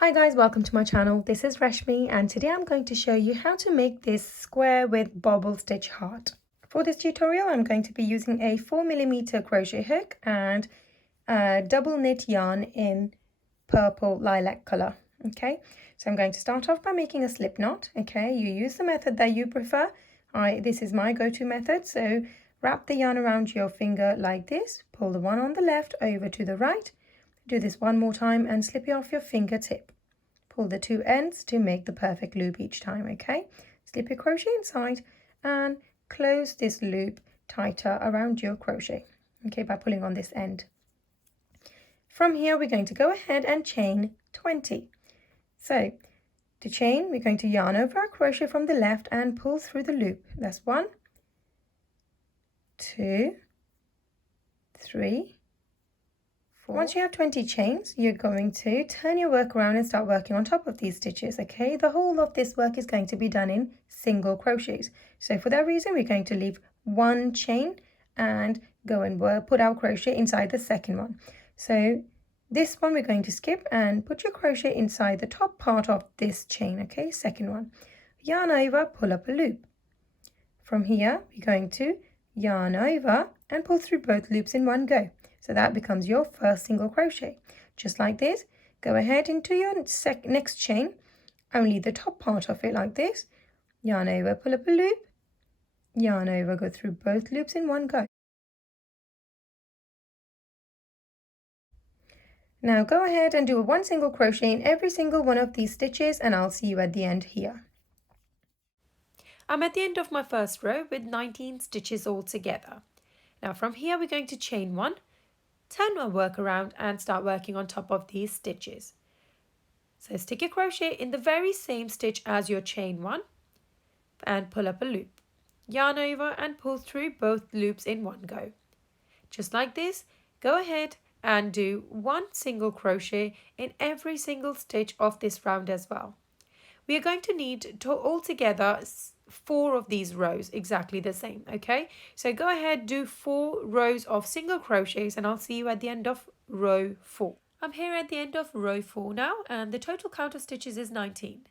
Hi guys, welcome to my channel. This is Rashmi and today I'm going to show you how to make this square with bobble stitch heart. For this tutorial I'm going to be using a 4mm crochet hook and a double knit yarn in purple lilac colour. Okay, so I'm going to start off by making a slip knot. Okay, you use the method that you prefer. This is my go-to method, so wrap the yarn around your finger like this, pull the one on the left over to the right. Do this one more time and slip it off your fingertip. Pull the two ends to make the perfect loop each time, okay? Slip your crochet inside and close this loop tighter around your crochet, okay, by pulling on this end. From here, we're going to go ahead and chain 20. So, to chain, we're going to yarn over our crochet from the left and pull through the loop. That's 1, 2, 3, 4. Once you have 20 chains, you're going to turn your work around and start working on top of these stitches, okay? The whole of this work is going to be done in single crochets. So for that reason, we're going to leave one chain and go and put our crochet inside the second one. So this one we're going to skip and put your crochet inside the top part of this chain, okay? Second one. Yarn over, pull up a loop. From here, we're going to yarn over and pull through both loops in one go. So that becomes your first single crochet. Just like this, go ahead into your next chain, only the top part of it like this. Yarn over, pull up a loop, yarn over, go through both loops in one go. Now go ahead and do one single crochet in every single one of these stitches and I'll see you at the end here. I'm at the end of my first row with 19 stitches all together. Now from here we're going to chain 1, turn my work around and start working on top of these stitches. So stick your crochet in the very same stitch as your chain 1 and pull up a loop. Yarn over and pull through both loops in one go. Just like this, go ahead and do one single crochet in every single stitch of this round as well. We are going to need altogether 4 of these rows, exactly the same, okay? So go ahead, do 4 rows of single crochets and I'll see you at the end of row 4. I'm here at the end of row 4 now and the total count of stitches is 19.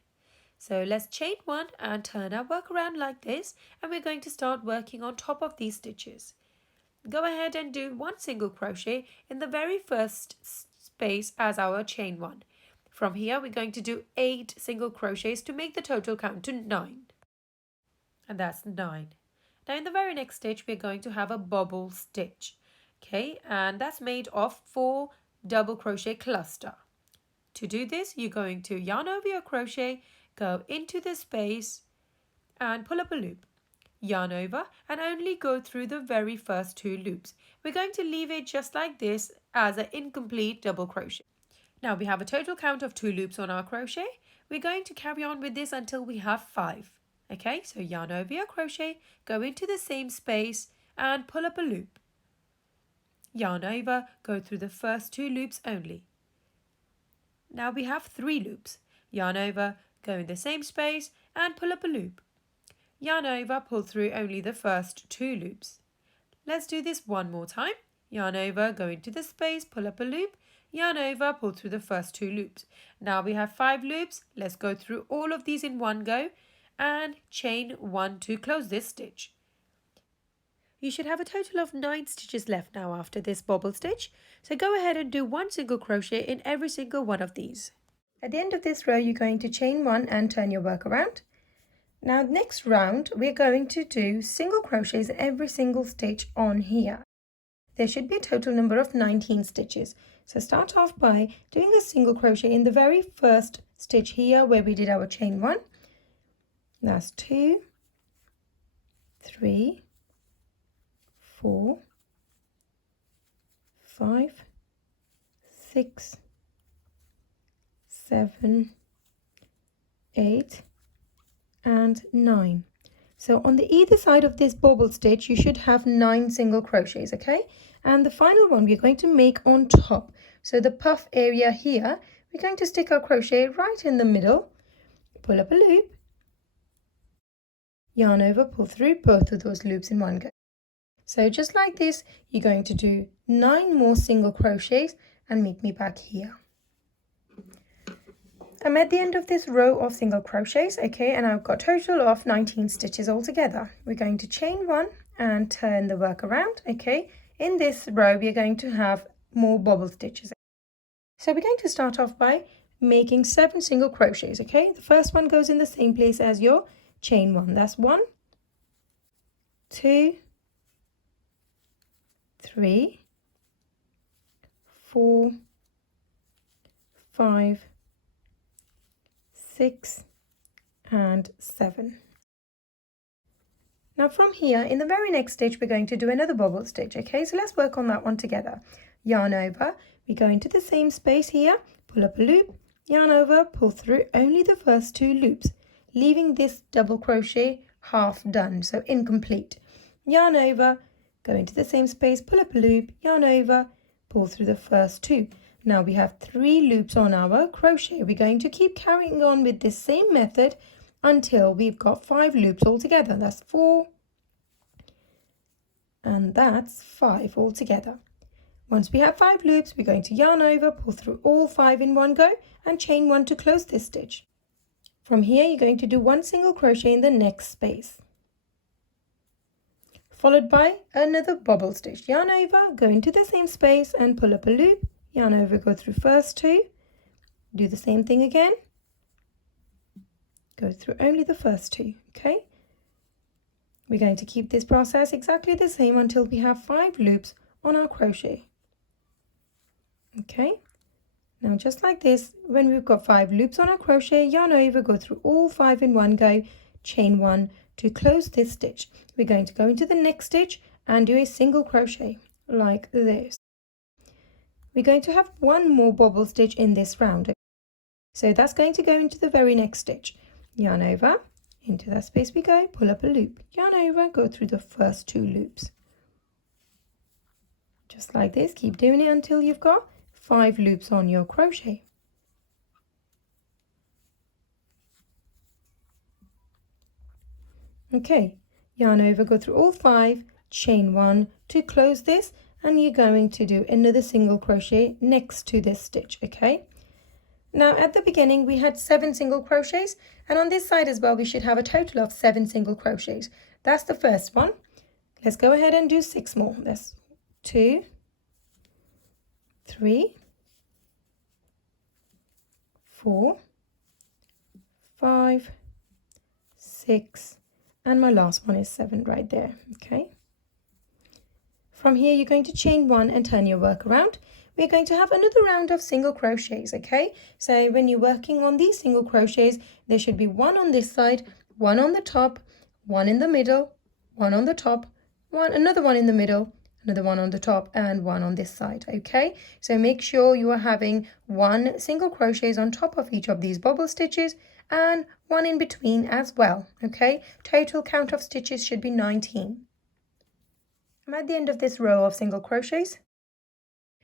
So let's chain 1 and turn our work around like this and we're going to start working on top of these stitches. Go ahead and do one single crochet in the very first space as our chain 1. From here we're going to do 8 single crochets to make the total count to 9. And that's 9. Now in the very next stitch we're going to have a bobble stitch, okay, and that's made of 4 double crochet cluster. To do this you're going to yarn over your crochet, go into the space and pull up a loop. Yarn over and only go through the very first 2 loops. We're going to leave it just like this as an incomplete double crochet. Now we have a total count of 2 loops on our crochet. We're going to carry on with this until we have 5. Okay, so yarn over your crochet, go into the same space and pull up a loop. Yarn over, go through the first 2 loops only. Now we have 3 loops. Yarn over, go in the same space and pull up a loop. Yarn over, pull through only the first 2 loops. Let's do this one more time. Yarn over, go into the space, pull up a loop. Yarn over, pull through the first 2 loops. Now we have 5 loops. Let's go through all of these in one go and chain 1 to close this stitch. You should have a total of 9 stitches left now after this bobble stitch. So go ahead and do one single crochet in every single one of these. At the end of this row, you're going to chain 1 and turn your work around. Now next round, we're going to do single crochets in every single stitch on here. There should be a total number of 19 stitches. So start off by doing a single crochet in the very first stitch here where we did our chain 1. That's 2, 3, 4, 5, 6, 7, 8, and 9. So on the either side of this bobble stitch you should have 9 single crochets, okay? And the final one we're going to make on top. So the puff area here, we're going to stick our crochet right in the middle, pull up a loop, yarn over, pull through both of those loops in one go. So just like this, you're going to do 9 more single crochets and meet me back here. I'm at the end of this row of single crochets, okay, and I've got a total of 19 stitches altogether. We're going to chain one and turn the work around, okay. In this row, we're going to have more bobble stitches. So we're going to start off by making 7 single crochets, okay. The first one goes in the same place as your chain one. That's 1, 2, 3, 4, 5, 6 and 7. Now from here, in the very next stitch, we're going to do another bobble stitch, okay? So let's work on that one together. Yarn over, we go into the same space here, pull up a loop, yarn over, pull through only the first 2 loops, leaving this double crochet half done, so incomplete. Yarn over, go into the same space, pull up a loop, yarn over, pull through the first 2. Now we have 3 loops on our crochet. We're going to keep carrying on with this same method until we've got 5 loops altogether. That's 4 and that's 5 altogether. Once we have 5 loops, we're going to yarn over, pull through all 5 in one go and chain 1 to close this stitch. From here, you're going to do 1 single crochet in the next space, followed by another bobble stitch. Yarn over, go into the same space and pull up a loop, yarn over, go through first 2, do the same thing again, go through only the first 2, okay? We're going to keep this process exactly the same until we have 5 loops on our crochet. Okay, now just like this, when we've got 5 loops on our crochet, yarn over, go through all 5 in one go, chain 1 to close this stitch. We're going to go into the next stitch and do a single crochet like this. We're going to have 1 more bobble stitch in this round, so that's going to go into the very next stitch. Yarn over, into that space we go, pull up a loop, yarn over, go through the first 2 loops. Just like this, keep doing it until you've got 5 loops on your crochet. Okay, yarn over, go through all 5, chain 1 to close this, and you're going to do another single crochet next to this stitch, okay? Now at the beginning we had 7 single crochets, and on this side as well we should have a total of 7 single crochets. That's the first one. Let's go ahead and do 6 more. That's 2, 3, 4, 5, 6, and my last one is 7 right there, okay? From here you're going to chain 1 and turn your work around. We're going to have another round of single crochets, okay? So when you're working on these single crochets, there should be 1 on this side, 1 on the top, 1 in the middle, 1 on the top, another 1 in the middle, another 1 on the top, and 1 on this side, okay? So make sure you are having 1 single crochets on top of each of these bobble stitches and 1 in between as well, okay? Total count of stitches should be 19. I'm at the end of this row of single crochets.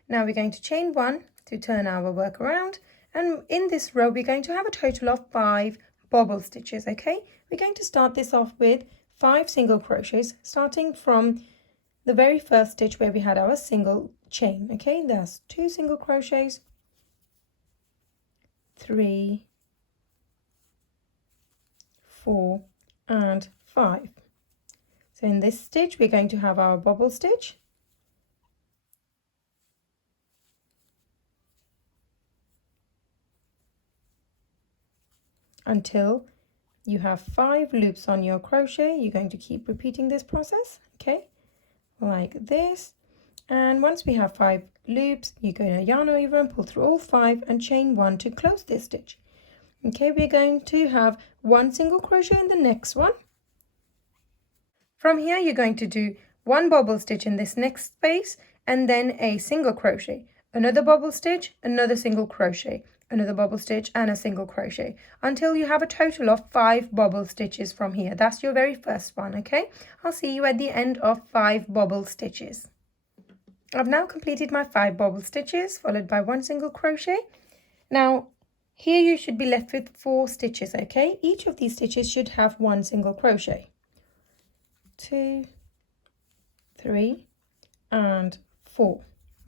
Now we're going to chain 1 to turn our work around, and in this row we're going to have a total of 5 bobble stitches, okay? We're going to start this off with 5 single crochets, starting from the very first stitch where we had our single chain, okay? That's 2 single crochets, 3, 4 and 5. So in this stitch we're going to have our bobble stitch, until you have 5 loops on your crochet. You're going to keep repeating this process, okay, like this. And once we have 5 loops, you're going to yarn over and pull through all 5 and chain 1 to close this stitch. Okay, we're going to have 1 single crochet in the next one. From here you're going to do 1 bobble stitch in this next space and then a single crochet, another bobble stitch, another single crochet, another bobble stitch and a single crochet until you have a total of 5 bobble stitches from here. That's your very first one, okay? I'll see you at the end of 5 bobble stitches. I've now completed my 5 bobble stitches followed by 1 single crochet. Now here you should be left with 4 stitches, okay? Each of these stitches should have 1 single crochet. 2, 3 and 4,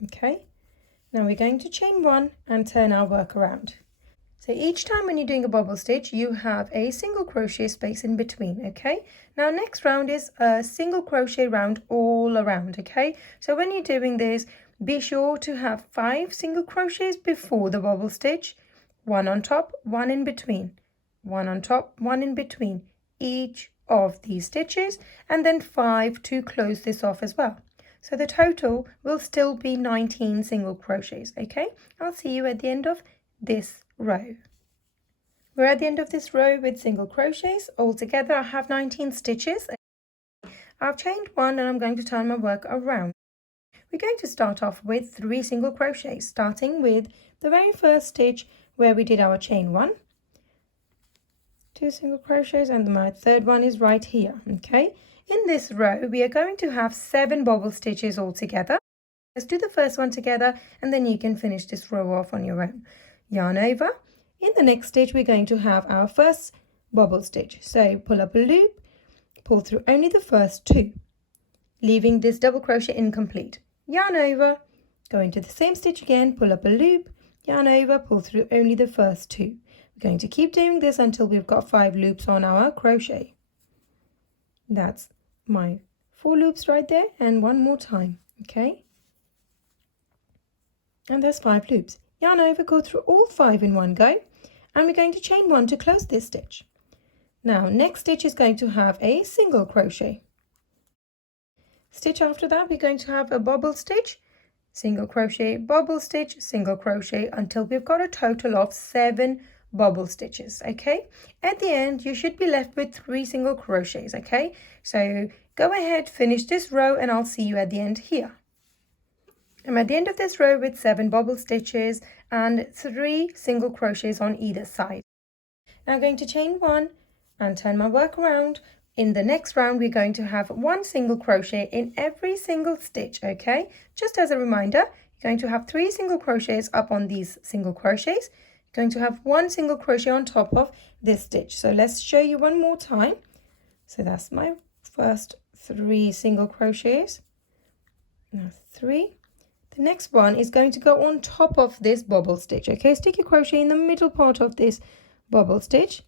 okay? Now we're going to chain 1 and turn our work around. So each time when you're doing a bobble stitch, you have a single crochet space in between, okay? Now next round is a single crochet round all around, okay? So when you're doing this, be sure to have 5 single crochets before the bobble stitch, 1 on top, 1 in between, 1 on top, 1 in between each of these stitches, and then 5 to close this off as well. So the total will still be 19 single crochets, okay? I'll see you at the end of this row. We're at the end of this row with single crochets. Altogether I have 19 stitches. I've chained 1 and I'm going to turn my work around. We're going to start off with 3 single crochets, starting with the very first stitch where we did our chain 1, 2 single crochets, and my third one is right here, okay? In this row we are going to have 7 bobble stitches altogether. Let's do the first one together and then you can finish this row off on your own. Yarn over. In the next stitch we're going to have our first bobble stitch. So pull up a loop, pull through only the first 2, leaving this double crochet incomplete. Yarn over, go into the same stitch again, pull up a loop, yarn over, pull through only the first 2. We're going to keep doing this until we've got 5 loops on our crochet. That's my 4 loops right there, and one more time, okay? And there's 5 loops. Yarn over, go through all 5 in one go, and we're going to chain 1 to close this stitch. Now next stitch is going to have a single crochet. Stitch after that we're going to have a bobble stitch, single crochet, bobble stitch, single crochet, until we've got a total of 7 bobble stitches, okay? At the end you should be left with 3 single crochets, okay? So go ahead, finish this row, and I'll see you at the end here. I'm at the end of this row with 7 bobble stitches and 3 single crochets on either side. Now I'm going to chain 1 and turn my work around. In the next round we're going to have 1 single crochet in every single stitch, okay? Just as a reminder, you're going to have 3 single crochets up on these single crochets. You're going to have 1 single crochet on top of this stitch. So let's show you one more time. So that's my first 3 single crochets. Now 3. The next one is going to go on top of this bobble stitch, okay? Stick your crochet in the middle part of this bobble stitch,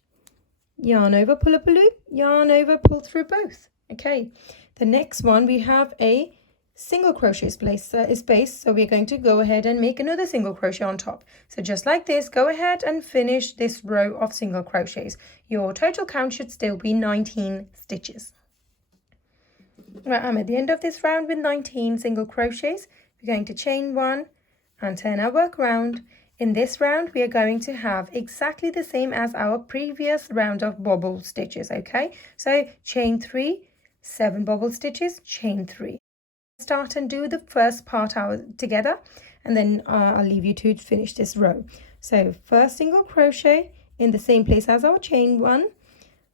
yarn over, pull up a loop, yarn over, pull through both, okay? The next one we have a single crochet space, so we're going to go ahead and make another single crochet on top. So just like this, go ahead and finish this row of single crochets. Your total count should still be 19 stitches. Right, I'm at the end of this round with 19 single crochets. We're going to chain 1 and turn our work around. In this round we are going to have exactly the same as our previous round of bobble stitches, okay? So chain 3, 7 bobble stitches, chain 3. Start and do the first part out together, and then I'll leave you to finish this row. So first single crochet in the same place as our chain 1,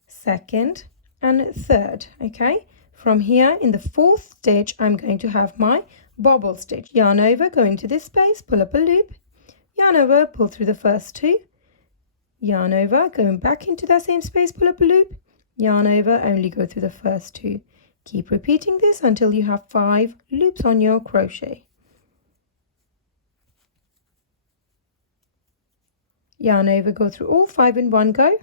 second and third, okay? From here in the 4th stitch I'm going to have my bobble stitch. Yarn over, go into this space, pull up a loop, yarn over, pull through the first 2, yarn over, going back into that same space, pull up a loop, yarn over, only go through the first 2. Keep repeating this until you have 5 loops on your crochet. Yarn over, go through all 5 in one go,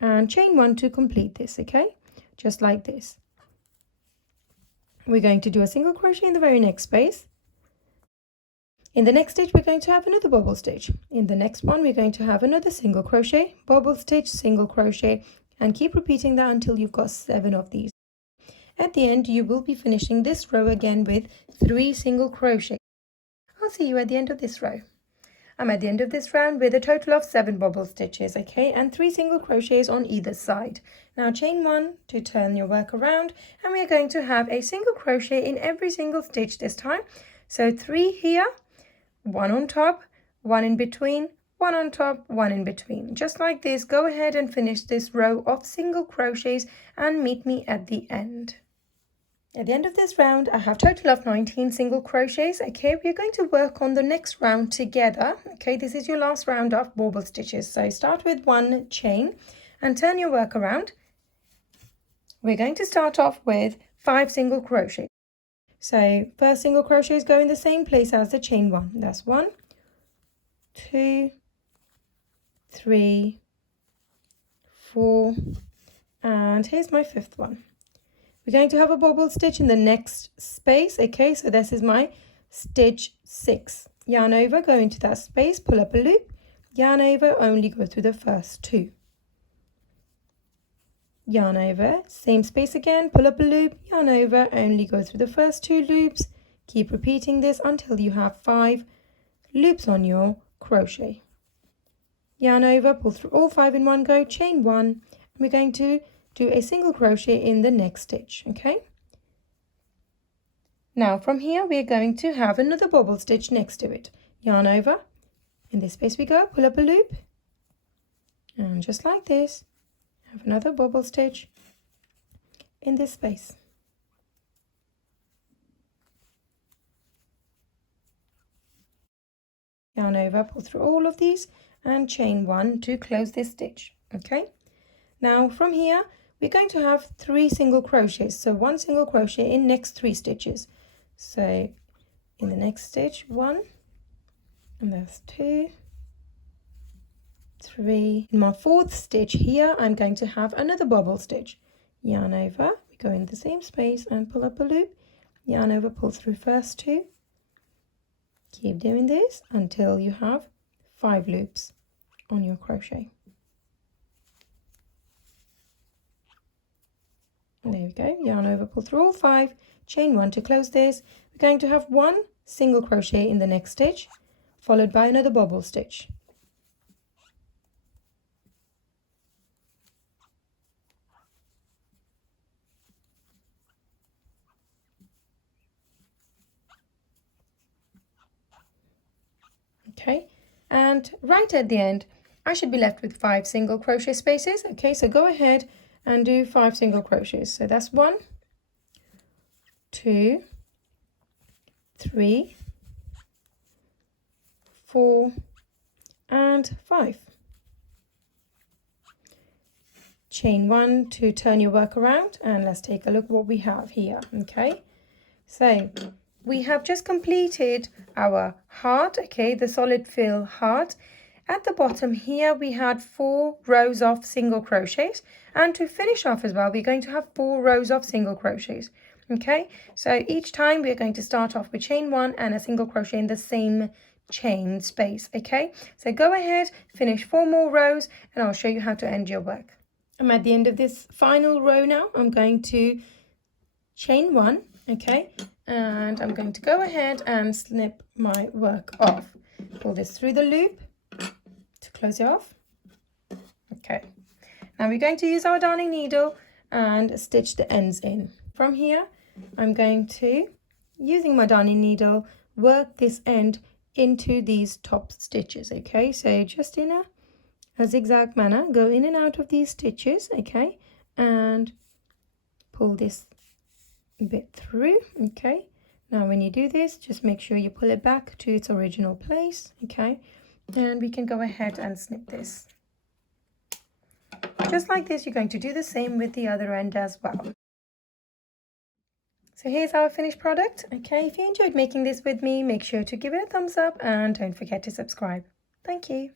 and chain 1 to complete this, okay? Just like this. We're going to do a single crochet in the very next space. In the next stitch we're going to have another bobble stitch. In the next one we're going to have another single crochet, bobble stitch, single crochet, and keep repeating that until you've got 7 of these. At the end you will be finishing this row again with 3 single crochets. I'll see you at the end of this row. I'm at the end of this round with a total of 7 bobble stitches, okay, and 3 single crochets on either side. Now chain 1 to turn your work around, and we are going to have a single crochet in every single stitch this time. So 3 here, 1 on top, 1 in between, 1 on top, 1 in between. Just like this, go ahead and finish this row of single crochets and meet me at the end. At the end of this round, I have a total of 19 single crochets. Okay, we're going to work on the next round together. Okay, this is your last round of bobble stitches. So start with 1 chain and turn your work around. We're going to start off with 5 single crochets. So first single crochets go in the same place as the chain 1. That's 1, 2, 3, 4, and here's my 5th one. We're going to have a bobble stitch in the next space. Okay, so this is my stitch 6. Yarn over, go into that space, pull up a loop, yarn over, only go through the first 2. Yarn over, same space again, pull up a loop, yarn over, only go through the first 2 loops. Keep repeating this until you have 5 loops on your crochet. Yarn over, pull through all 5 in one go, chain 1, and we're going to do a single crochet in the next stitch. Okay, now from here we're going to have another bobble stitch next to it. Yarn over, in this space we go, pull up a loop, and just like this, have another bobble stitch in this space. Yarn over, pull through all of these, and chain 1 to close this stitch. Okay, now from here we're going to have 3 single crochets, so 1 single crochet in next 3 stitches. So in the next stitch, 1, and that's 2, 3. In my 4th stitch here, I'm going to have another bobble stitch. Yarn over, we go in the same space and pull up a loop, yarn over, pull through first 2. Keep doing this until you have 5 loops on your crochet. There we go, yarn over, pull through all 5, chain 1 to close this. We're going to have 1 single crochet in the next stitch, followed by another bobble stitch. Okay, and right at the end I should be left with 5 single crochet spaces. Okay, so go ahead and do 5 single crochets. So that's 1, 2, 3, 4, and 5. Chain 1 to turn your work around, and let's take a look what we have here. Okay, so we have just completed our heart, okay, the solid fill heart. At the bottom here we had 4 rows of single crochets, and to finish off as well we're going to have 4 rows of single crochets. Okay, so each time we're going to start off with chain 1 and a single crochet in the same chain space. Okay, so go ahead, finish 4 more rows, and I'll show you how to end your work. I'm at the end of this final row now. I'm going to chain 1, okay, and I'm going to go ahead and snip my work off. Pull this through the loop to close it off. Okay, now we're going to use our darning needle and stitch the ends in. From here I'm going to, using my darning needle, work this end into these top stitches. Okay, so just in a zigzag manner, go in and out of these stitches, okay, and pull this bit through. Okay, now when you do this, just make sure you pull it back to its original place. Okay, and we can go ahead and snip this. Just like this, you're going to do the same with the other end as well. So here's our finished product. Okay, if you enjoyed making this with me, make sure to give it a thumbs up and don't forget to subscribe. Thank you.